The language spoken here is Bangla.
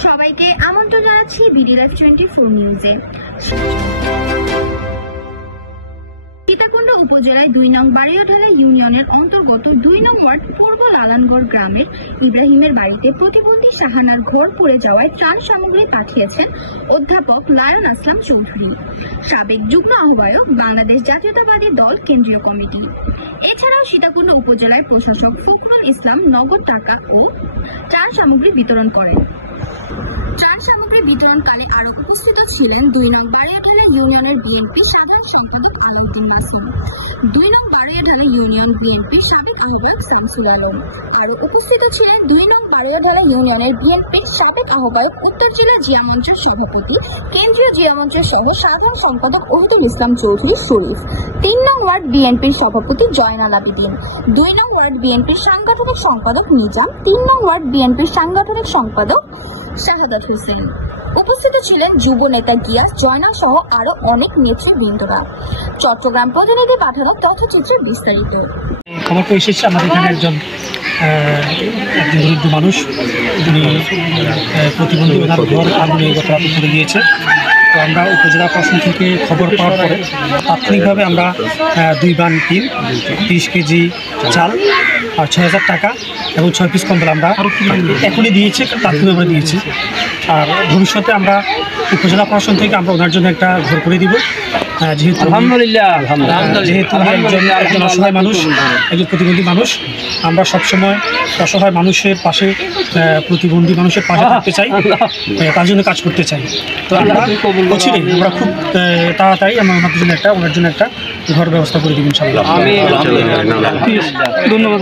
সবাইকে আমন্ত্রণ জানাচ্ছি বিডি লাইভ 24 নিউজে। সীতাকুণ্ড উপজেলায় 2 নং বাড়িয়াঢালা ইউনিয়নের অন্তর্গত 2 নং ওয়ার্ড পূর্ব লালানগড় গ্রামের ইব্রাহিমের বাড়িতে প্রতিবন্ধী শাহানার ঘর পড়ে যাওয়ায় ত্রাণ সামগ্রী পাঠিয়েছেন অধ্যাপক লায়ন আসলাম চৌধুরী, সাবেক যুগ্ম আহ্বায়ক, বাংলাদেশ জাতীয়তাবাদী দল কেন্দ্রীয় কমিটি। এছাড়াও সীতাকুণ্ড উপজেলার প্রশাসক ফখরুল ইসলাম নগদ টাকা ও ত্রাণ সামগ্রী বিতরণ করেন। ত্রাণ সামগ্রী বিতরণকালে আরো উপস্থিত ছিলেন 2 নং বাড়িয়াঢালা ইউনিয়নের বিএনপি সাধারণ সম্পাদক আলাউদ্দিন নাসির, 2 নং বাড়িয়াঢালা ইউনিয়ন বিএনপির সাবেক আহ্বায়ক শামসুল আলম। আরো উপস্থিত ছিলেন 2 নং বাড়িয়াঢালা ইউনিয়নের বিএনপির সাবেক আহ্বায়ক, উত্তর জেলা জিয়া মঞ্চের সভাপতি, কেন্দ্রীয় জিয়া মঞ্চের সহ সাধারণ সম্পাদক ওহিদুল ইসলাম চৌধুরী শরীফ, 3 নং ওয়ার্ড বিএনপির সভাপতি জয়নাল আবেদিন, 2 নং ওয়ার্ড বিএনপির সাংগঠনিক সম্পাদক নিজাম, 3 নং ওয়ার্ড বিএনপির সাংগঠনিক সম্পাদক শাহাদাত হোসেন। উপস্থিত ছিলেন যুব নেতা গিয়াস, জয়নাল সহ আরো অনেক নেতৃবৃন্দরা। চট্টগ্রাম প্রতিনিধি পাঠানো তথ্যচিত্রের বিস্তারিত। খবর তো এসেছে আমাদের এখানে একজন দরিদ্র মানুষ, তিনি প্রতিবন্ধী ওনার ঘর আগুনে গত রাতে করে দিয়েছে। তো আমরা উপজেলা প্রশাসন থেকে খবর পাওয়ার পরে তাৎক্ষণিকভাবে আমরা 2 বান টিন, 30 কেজি চাল আর 6,000 টাকা এবং 6 পিস কম্বল আমরা এখনই দিয়েছি, তাৎক্ষণিকভাবে দিয়েছি। আর ভবিষ্যতে আমরা উপজেলা প্রশাসন থেকে আমরা ওনার জন্য একটা ঘর করে দিব, যেহেতু একজন অসহায় মানুষ, একজন প্রতিবন্ধী মানুষ। আমরা সবসময় অসহায় মানুষের পাশে, প্রতিবন্ধী মানুষের পাশে থাকতে চাই, তার জন্য কাজ করতে চাই। তো আমরা আমরা খুব তাড়াতাড়ি আমরা ওনার জন্য একটা ঘর ব্যবস্থা করে দিব ইনশাআল্লাহ। ধন্যবাদ।